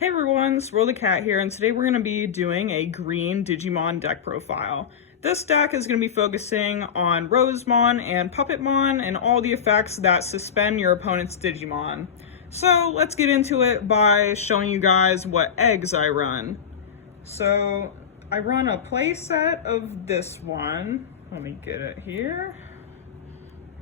Hey everyone, Swirl the Cat here, and today we're going to be doing a green Digimon deck profile. This deck is going to be focusing on Rosemon and Puppetmon and all the effects that suspend your opponent's Digimon. So let's get into it by showing you guys what eggs I run. So I run a play set of this one. Let me get it here.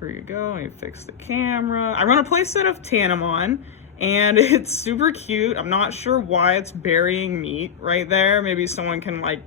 Here you go, let me fix the camera. I run a play set of Tamers. And it's super cute. I'm not sure why it's burying meat right there. Maybe someone can, like,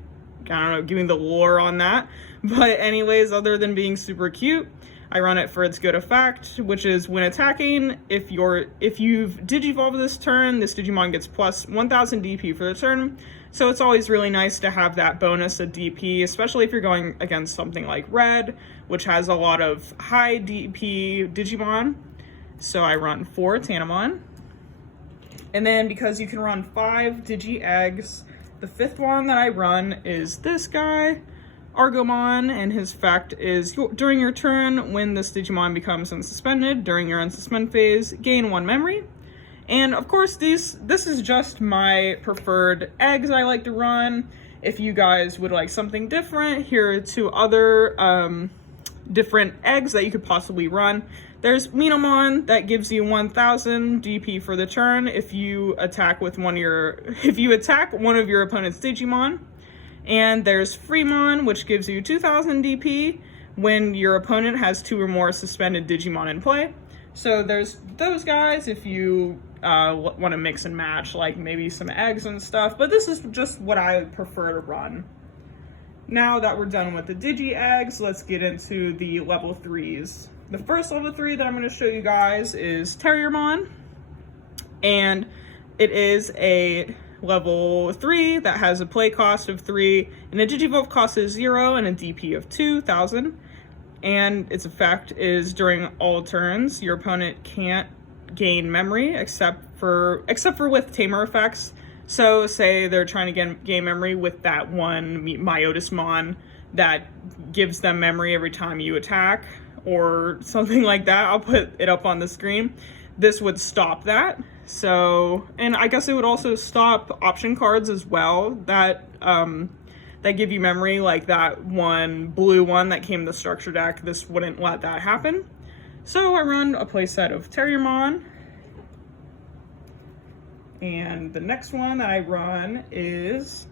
I don't know, give me the lore on that. But anyways, other than being super cute, I run it for its good effect, which is when attacking, if you've Digivolved this turn, this Digimon gets plus 1000 DP for the turn. So it's always really nice to have that bonus of DP, especially if you're going against something like Red, which has a lot of high DP Digimon. So I run 4 Tamers. And then because you can run 5 Digi eggs, the 5th one that I run is this guy, Argomon, and his effect is during your turn, when this Digimon becomes unsuspended, during your unsuspend phase, gain 1 memory. And of course, this is just my preferred eggs I like to run. If you guys would like something different, here are 2 other different eggs that you could possibly run. There's Kunimon that gives you 1000 DP for the turn if you attack with one of your opponent's Digimon. And there's Fremon, which gives you 2000 DP when your opponent has 2 or more suspended Digimon in play. So there's those guys if you want to mix and match, like maybe some eggs and stuff, but this is just what I prefer to run. Now that we're done with the Digi eggs, let's get into the level 3s. The first level 3 that I'm going to show you guys is Terriermon, and it is a level 3 that has a play cost of 3, and a Digivolve cost is 0, and a DP of 2000. And its effect is during all turns, your opponent can't gain memory except for with Tamer effects. So say they're trying to gain memory with that one Myotismon that gives them memory every time you attack, or something like that. I'll put it up on the screen. This would stop that. So, and I guess it would also stop option cards as well that that give you memory, like that one blue one that came in the structure deck. This wouldn't let that happen. So I run a playset of Terriermon. And the next one that I run is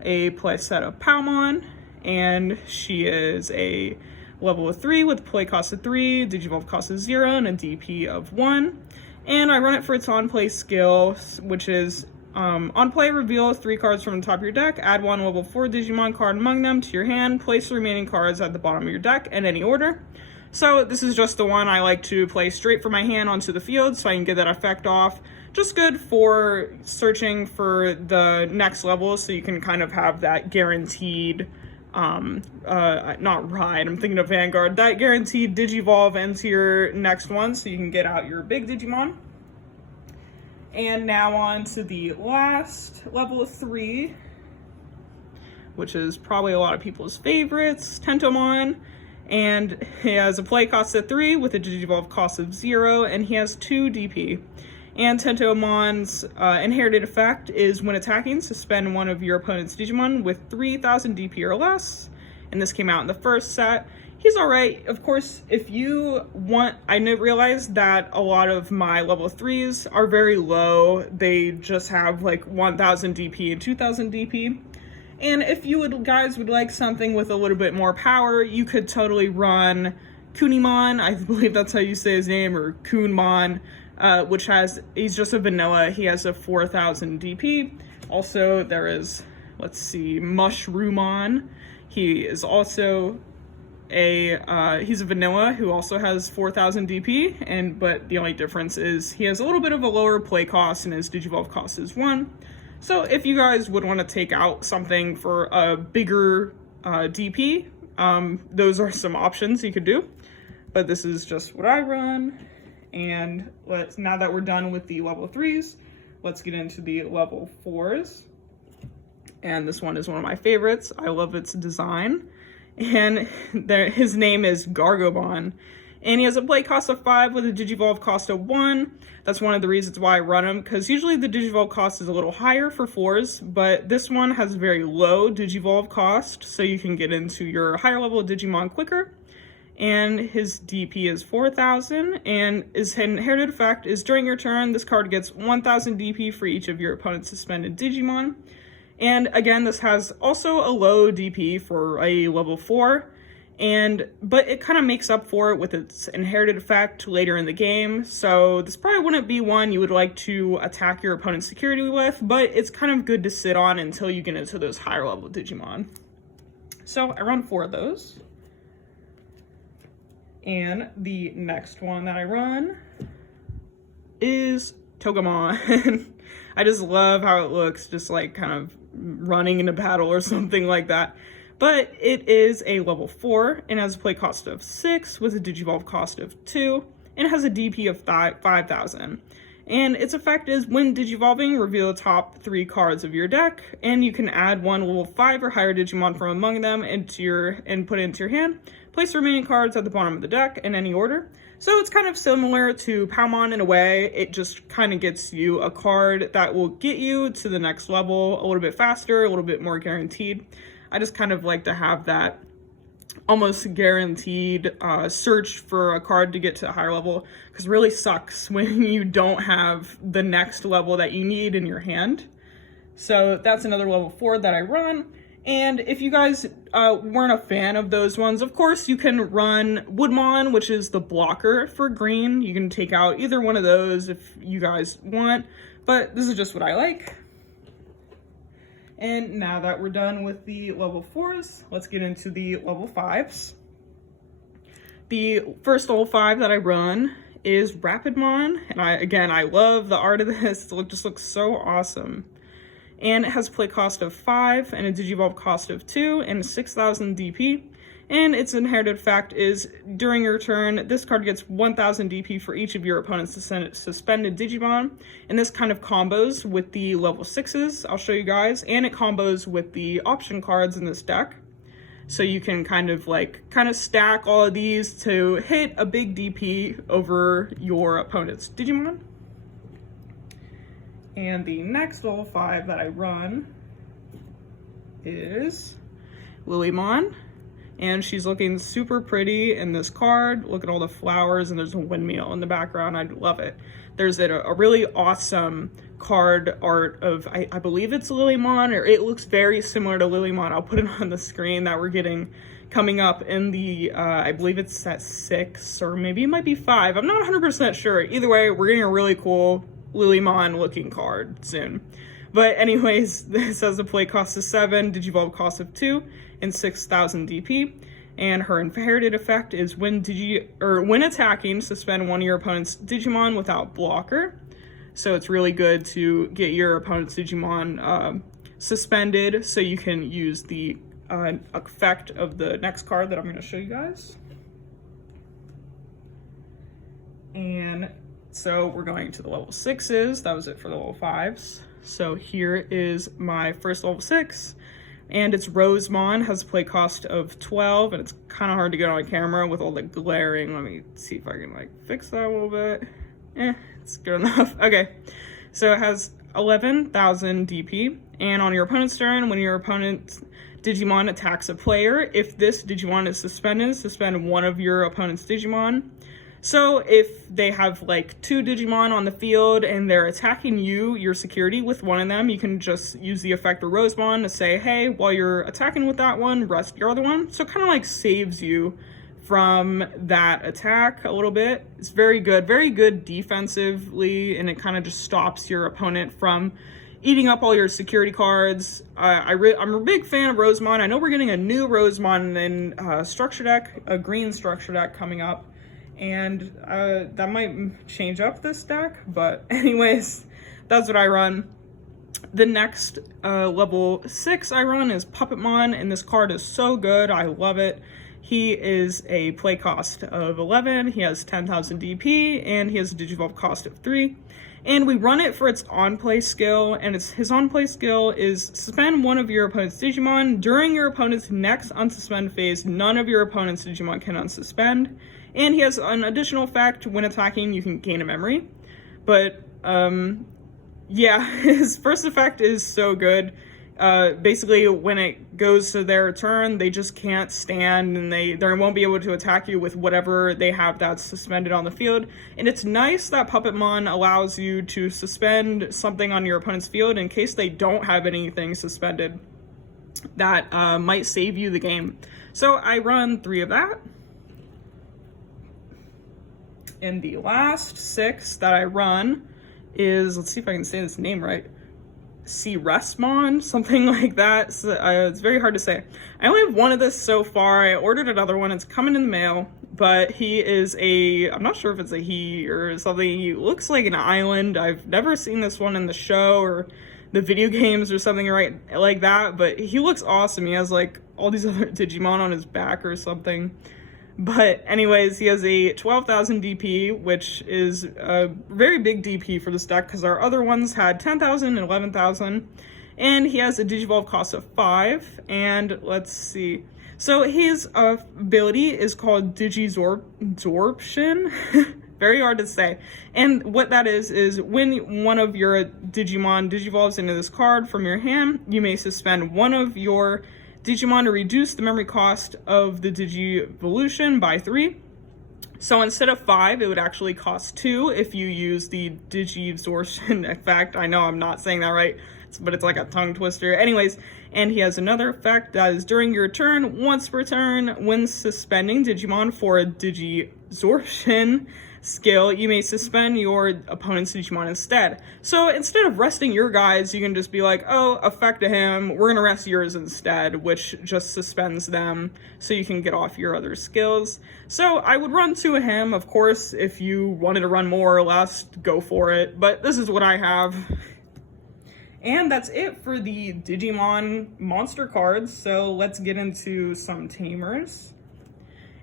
a playset of Puppetmon, and she is a level 3 with play cost of 3, Digivolve cost of 0, and a DP of 1. And I run it for its on-play skill, which is on play, reveal 3 cards from the top of your deck, add 1 level 4 Digimon card among them to your hand, place the remaining cards at the bottom of your deck in any order. So this is just the one I like to play straight from my hand onto the field so I can get that effect off. Just good for searching for the next level, so you can kind of have that guaranteed, not ride, I'm thinking of Vanguard, that guaranteed Digivolve into your next one so you can get out your big Digimon. And now on to the last level 3, which is probably a lot of people's favorites, Tentomon. And he has a play cost of 3 with a Digivolve cost of 0, and he has 2 DP. And Tentomon's inherited effect is when attacking, suspend one of your opponent's Digimon with 3000 DP or less. And this came out in the first set. He's alright. Of course, if you want, I realize that a lot of my level 3s are very low. They just have like 1000 DP and 2000 DP. And if you guys would like something with a little bit more power, you could totally run Kunimon, I believe that's how you say his name, or Kunimon, which he's just a vanilla. He has a 4000 DP. Also, there is, let's see, Mushroomon. He is also he's a vanilla who also has 4000 DP, but the only difference is he has a little bit of a lower play cost and his Digivolve cost is 1. So if you guys would want to take out something for a bigger DP, those are some options you could do. But this is just what I run. And now that we're done with the level 3s, let's get into the level 4s. And this one is one of my favorites. I love its design. And his name is Argomon. And he has a play cost of 5 with a Digivolve cost of 1. That's one of the reasons why I run him, because usually the Digivolve cost is a little higher for 4s, but this one has very low Digivolve cost, so you can get into your higher level Digimon quicker. And his DP is 4,000, and his inherited effect is during your turn, this card gets 1,000 DP for each of your opponent's suspended Digimon. And again, this has also a low DP for a level 4. But it kind of makes up for it with its inherited effect later in the game. So this probably wouldn't be one you would like to attack your opponent's security with, but it's kind of good to sit on until you get into those higher level Digimon. So I run 4 of those. And the next one that I run is Togemon. I just love how it looks, just like kind of running into battle or something like that. But it is a level 4 and has a play cost of 6 with a Digivolve cost of 2 and has a DP of 5,000. And its effect is when Digivolving, reveal the top 3 cards of your deck, and you can add 1 level 5 or higher Digimon from among them and put it into your hand. Place the remaining cards at the bottom of the deck in any order. So it's kind of similar to Puppetmon in a way. It just kind of gets you a card that will get you to the next level a little bit faster, a little bit more guaranteed. I just kind of like to have that almost guaranteed search for a card to get to a higher level, because it really sucks when you don't have the next level that you need in your hand. So that's another level 4 that I run. And if you guys weren't a fan of those ones, of course you can run Woodmon, which is the blocker for green. You can take out either one of those if you guys want, but this is just what I like. And now that we're done with the level 4s, let's get into the level 5s. The first level 5 that I run is Rapidmon, and I love the art of this. It just looks so awesome. And it has a play cost of 5 and a Digivolve cost of 2 and 6,000 DP. And its inherited effect is during your turn, this card gets 1,000 DP for each of your opponent's suspended Digimon. And this kind of combos with the level 6s, I'll show you guys, and it combos with the option cards in this deck. So you can kind of stack all of these to hit a big DP over your opponent's Digimon. And the next level 5 that I run is Lilymon. And she's looking super pretty in this card. Look at all the flowers, and there's a windmill in the background. I love it. There's a really awesome card art of, I believe it's Lilymon, or it looks very similar to Lilymon. I'll put it on the screen that we're getting coming up in the, I believe it's at 6, or maybe it might be 5. I'm not 100% sure. Either way, we're getting a really cool Lilymon looking card soon. But anyways, this has a play cost of 7, Digivolve cost of 2, and 6,000 DP. And her inherited effect is when attacking, suspend one of your opponent's Digimon without blocker. So it's really good to get your opponent's Digimon suspended, so you can use the effect of the next card that I'm going to show you guys. And so we're going to the level 6s. That was it for the level 5s. So here is my first level 6, and it's Rosemon, has a play cost of 12, and it's kind of hard to get on camera with all the glaring. Let me see if I can fix that a little bit. It's good enough. Okay, so it has 11,000 DP, and on your opponent's turn, when your opponent's Digimon attacks a player, if this Digimon is suspended, suspend one of your opponent's Digimon. So if they have 2 Digimon on the field and they're attacking you, your security, with one of them, you can just use the effect of Rosemon to say, hey, while you're attacking with that one, rest your other one. So it kind of saves you from that attack a little bit. It's very good defensively, and it kind of just stops your opponent from eating up all your security cards. I'm a big fan of Rosemon. I know we're getting a new Rosemon in structure deck, a green structure deck coming up. And that might change up this deck, but anyways, that's what I run. The next level 6 I run is Puppetmon, and this card is so good. I love it. He is a play cost of 11, he has 10,000 DP, and he has a Digivolve cost of 3. And we run it for its on-play skill, and his on-play skill is suspend one of your opponent's Digimon. During your opponent's next unsuspend phase, none of your opponent's Digimon can unsuspend. And he has an additional effect: when attacking, you can gain a memory. But yeah, his first effect is so good. Basically, when it goes to their turn, they just can't stand, and they won't be able to attack you with whatever they have that's suspended on the field. And it's nice that Puppetmon allows you to suspend something on your opponent's field in case they don't have anything suspended that might save you the game. So I run 3 of that. And the last 6 that I run is, let's see if I can say this name right, Rosemon, something like that. So, it's very hard to say. I only have one of this so far. I ordered another one. It's coming in the mail, but he is I'm not sure if it's a he or something. He looks like an island. I've never seen this one in the show or the video games or something like that, but he looks awesome. He has like all these other Digimon on his back or something. But anyways, he has a 12,000 DP, which is a very big DP for this deck because our other ones had 10,000 and 11,000. And he has a Digivolve cost of 5. And let's see. So his ability is called Digizorption. Very hard to say. And what that is when one of your Digimon digivolves into this card from your hand, you may suspend one of your Digimon to reduce the memory cost of the Digivolution by 3. So instead of 5, it would actually cost 2 if you use the Digiabsorption effect. I know I'm not saying that right, but it's like a tongue twister. Anyways, and he has another effect that is during your turn, once per turn, when suspending Digimon for a Digiabsorption skill, you may suspend your opponent's Digimon instead. So instead of resting your guys, you can just be like, oh, effect to him, we're gonna rest yours instead, which just suspends them so you can get off your other skills. So I would run 2 of him. Of course, if you wanted to run more or less, go for it, but this is what I have. And that's it for the Digimon monster cards. So let's get into some Tamers.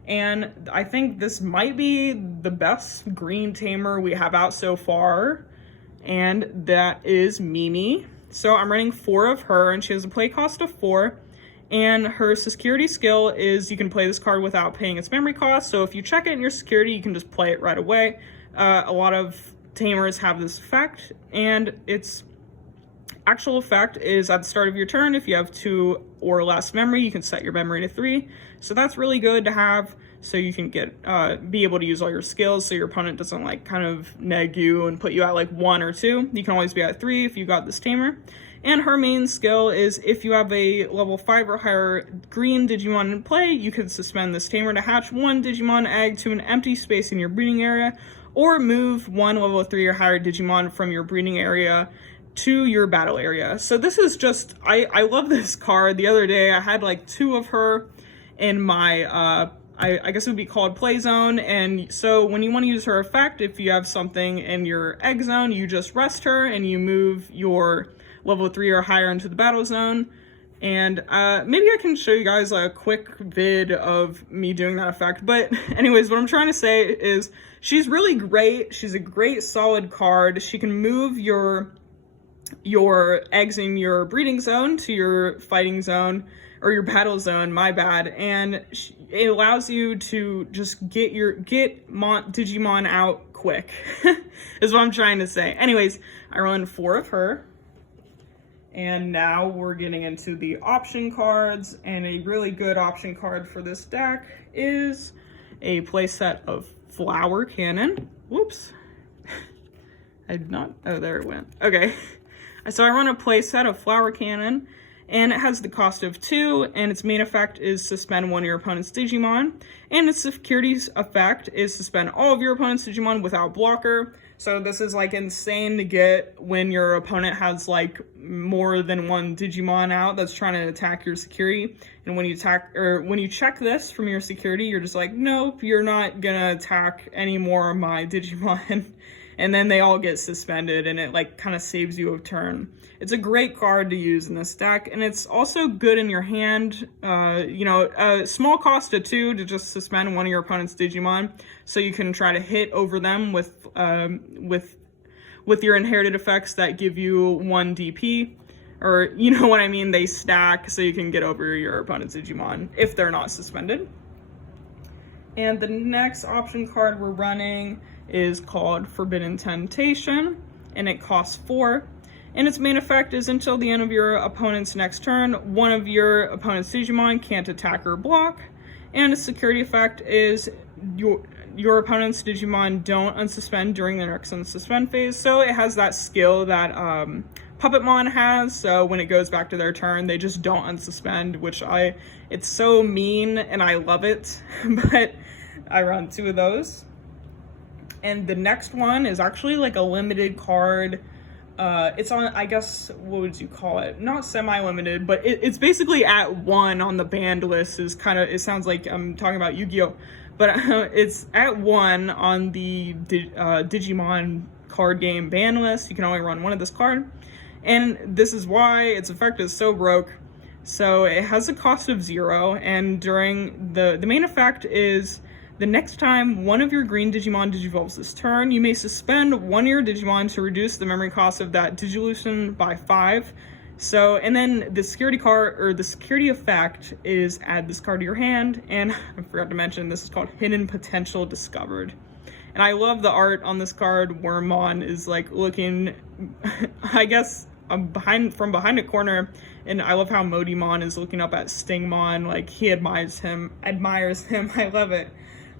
And I think this might be the best green tamer we have out so far, and that is Mimi. So I'm running 4 of her, and she has a play cost of 4, and her security skill is you can play this card without paying its memory cost. So if you check it in your security, you can just play it right away. A lot of tamers have this effect, and its actual effect is at the start of your turn. If you have 2 or less memory, you can set your memory to 3. So that's really good to have, so you can get be able to use all your skills, so your opponent doesn't like kind of neg you and put you at like 1 or 2. You can always be at 3 if you got this tamer. And her main skill is if you have a level 5 or higher green Digimon in play, you can suspend this tamer to hatch 1 Digimon egg to an empty space in your breeding area, or move 1 level 3 or higher Digimon from your breeding area to your battle area. So this is just, I love this card. The other day I had like 2 of her in my I guess it would be called play zone. And so when you want to use her effect, if you have something in your egg zone, you just rest her and you move your level 3 or higher into the battle zone. And maybe I can show you guys a quick vid of me doing that effect. But anyways, what I'm trying to say is she's really great. She's a great solid card. She can move your eggs in your breeding zone to your fighting zone, or your battle zone, my bad, and it allows you to just get Digimon out quick, is what I'm trying to say. Anyways, I run 4 of her, and now we're getting into the option cards, and a really good option card for this deck is a playset of Flower Cannon. Whoops. I did not, oh, there it went. Okay. So I run a playset of Flower Cannon, and it has the cost of 2, and its main effect is suspend 1 of your opponent's Digimon, and its security effect is suspend all of your opponent's Digimon without blocker. So this is like insane to get when your opponent has like more than 1 Digimon out that's trying to attack your security, and when you check this from your security, you're just like, nope, you're not gonna attack any more of my Digimon. And then they all get suspended, and it like kind of saves you a turn. It's a great card to use in this deck, and it's also good in your hand. You know, a small cost of 2 to just suspend 1 of your opponent's Digimon, so you can try to hit over them with your inherited effects that give you 1 DP, or you know what I mean. They stack, so you can get over your opponent's Digimon if they're not suspended. And the next option card we're running is called Forbidden Temptation, and it costs 4. And its main effect is until the end of your opponent's next turn, one of your opponent's Digimon can't attack or block. And its security effect is your opponent's Digimon don't unsuspend during their next unsuspend phase. So it has that skill that Puppetmon has, so when it goes back to their turn, they just don't unsuspend, which it's so mean and I love it, but I run 2 of those. And the next one is actually like a limited card. It's on, I guess, what would you call it? Not semi-limited, but it's basically at 1 on the banned list. It sounds like I'm talking about Yu-Gi-Oh! But it's at 1 on the Digimon Card Game ban list. You can only run 1 of this card. And this is why its effect is so broke. So it has a cost of 0, and during the main effect is the next time one of your green Digimon digivolves this turn, you may suspend one of your Digimon to reduce the memory cost of that Digivolution by 5. So, and then the security card, or the security effect, is add this card to your hand, and I forgot to mention, this is called Hidden Potential Discovered. And I love the art on this card. Wormmon is like looking, I guess, from behind a corner, and I love how Modimon is looking up at Stingmon, like he admires him. I love it.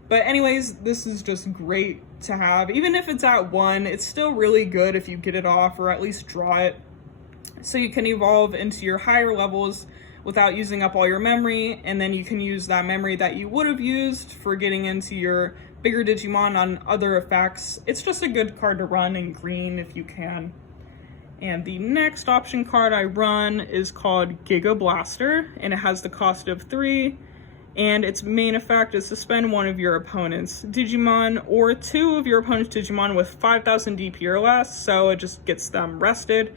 But anyways, this is just great to have. Even if it's at 1, it's still really good if you get it off or at least draw it. So you can evolve into your higher levels without using up all your memory, and then you can use that memory that you would have used for getting into your bigger Digimon on other effects. It's just a good card to run in green if you can. And the next option card I run is called Gigablaster, and it has the cost of 3. And its main effect is suspend one of your opponent's Digimon or 2 of your opponent's Digimon with 5,000 DP or less, so it just gets them rested.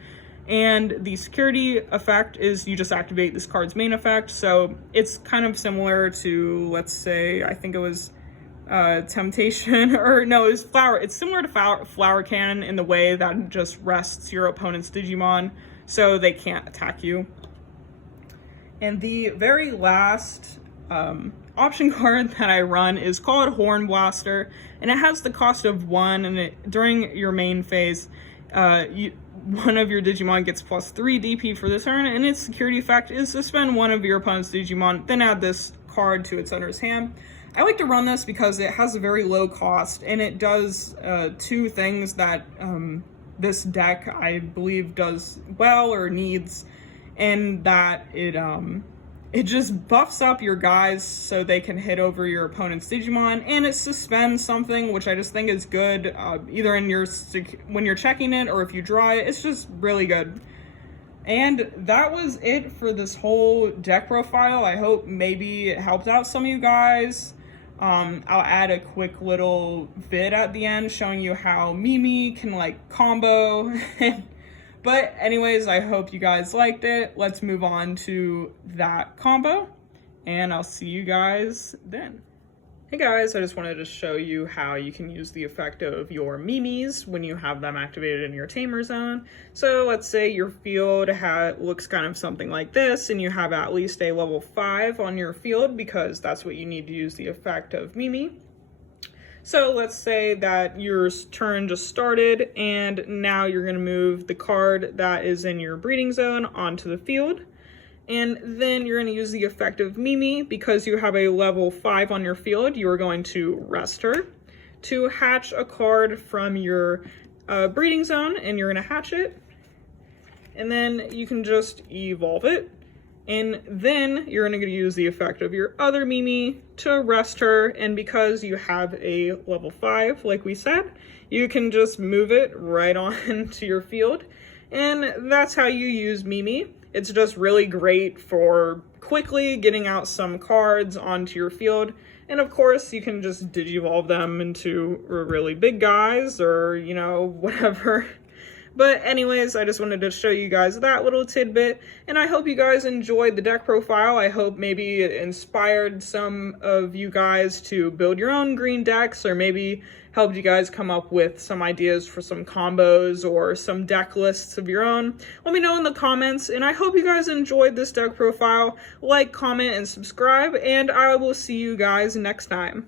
And the security effect is you just activate this card's main effect, so it's kind of similar to, let's say, I think it was Temptation, or no, it was Flower. It's similar to Flower Cannon in the way that it just rests your opponent's Digimon, so they can't attack you. And the very last option card that I run is called Horn Blaster, and it has the cost of 1, and during your main phase, one of your Digimon gets plus 3 DP for this turn, and its security effect is suspend one of your opponent's Digimon, then add this card to its owner's hand. I like to run this because it has a very low cost, and it does 2 things that this deck, I believe, does well or needs, and that it just buffs up your guys so they can hit over your opponent's Digimon, and it suspends something, which I just think is good, either in when you're checking it or if you draw it. It's just really good. And that was it for this whole deck profile. I hope maybe it helped out some of you guys. I'll add a quick little vid at the end showing you how Mimi can like combo. But anyways, I hope you guys liked it. Let's move on to that combo, and I'll see you guys then. Hey guys, I just wanted to show you how you can use the effect of your Mimis when you have them activated in your Tamer zone. So let's say your field looks kind of something like this, and you have at least a level 5 on your field because that's what you need to use the effect of Mimi. So let's say that your turn just started, and now you're going to move the card that is in your breeding zone onto the field. And then you're going to use the effect of Mimi. Because you have a level 5 on your field, you are going to rest her to hatch a card from your breeding zone, and you're going to hatch it. And then you can just evolve it. And then you're going to use the effect of your other Mimi to rest her, and because you have a level 5, like we said, you can just move it right on to your field, and that's how you use Mimi. It's just really great for quickly getting out some cards onto your field, and of course you can just digivolve them into really big guys, or, you know, whatever. But anyways, I just wanted to show you guys that little tidbit, and I hope you guys enjoyed the deck profile. I hope maybe it inspired some of you guys to build your own green decks, or maybe helped you guys come up with some ideas for some combos or some deck lists of your own. Let me know in the comments, and I hope you guys enjoyed this deck profile. Like, comment, and subscribe, and I will see you guys next time.